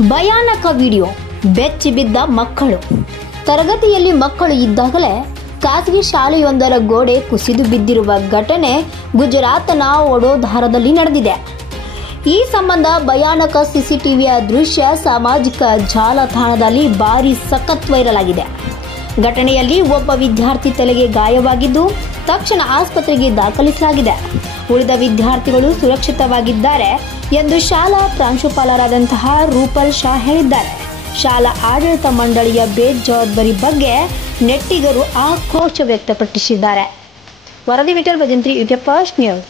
ಭಯಾನಕ ವಿಡಿಯೋ, ಬೆಚ್ಚಿ ಬಿದ್ದ ಮಕ್ಕಳು. ತರಗತಿಯಲ್ಲಿ ಮಕ್ಕಳು ಇದ್ದಾಗಲೇ ಖಾಸಗಿ ಶಾಲೆಯೊಂದರ ಗೋಡೆ ಕುಸಿದು ಬಿದ್ದಿರುವ ಘಟನೆ ಗುಜರಾತ್ನ ವಡೋದರಾದಲ್ಲಿ ನಡೆದಿದೆ. ಈ ಸಂಬಂಧ ಭಯಾನಕ ಸಿಸಿಟಿವಿಯ ದೃಶ್ಯ ಸಾಮಾಜಿಕ ಜಾಲತಾಣದಲ್ಲಿ ಭಾರಿ ಸಖತ್ ವೈರಲ್ ಆಗಿದೆ. ಘಟನೆಯಲ್ಲಿ ಒಬ್ಬ ವಿದ್ಯಾರ್ಥಿ ತಲೆಗೆ ಗಾಯವಾಗಿದ್ದು ತಕ್ಷಣ ಆಸ್ಪತ್ರೆಗೆ ದಾಖಲಿಸಲಾಗಿದೆ. ಉಳಿದ ವಿದ್ಯಾರ್ಥಿಗಳು ಸುರಕ್ಷಿತವಾಗಿದ್ದಾರೆ ಎಂದು ಶಾಲಾ ಪ್ರಾಂಶುಪಾಲರಾದಂತಹ ರೂಪಲ್ ಶಾ ಹೇಳಿದ್ದಾರೆ. ಶಾಲಾ ಆಡಳಿತ ಮಂಡಳಿಯ ಬೇಜವಾಬ್ದಾರಿ ಬಗ್ಗೆ ನೆಟ್ಟಿಗರು ಆಕ್ರೋಶ ವ್ಯಕ್ತಪಡಿಸಿದ್ದಾರೆ. ವರದಿ Vithal Bhajantri, UK first news.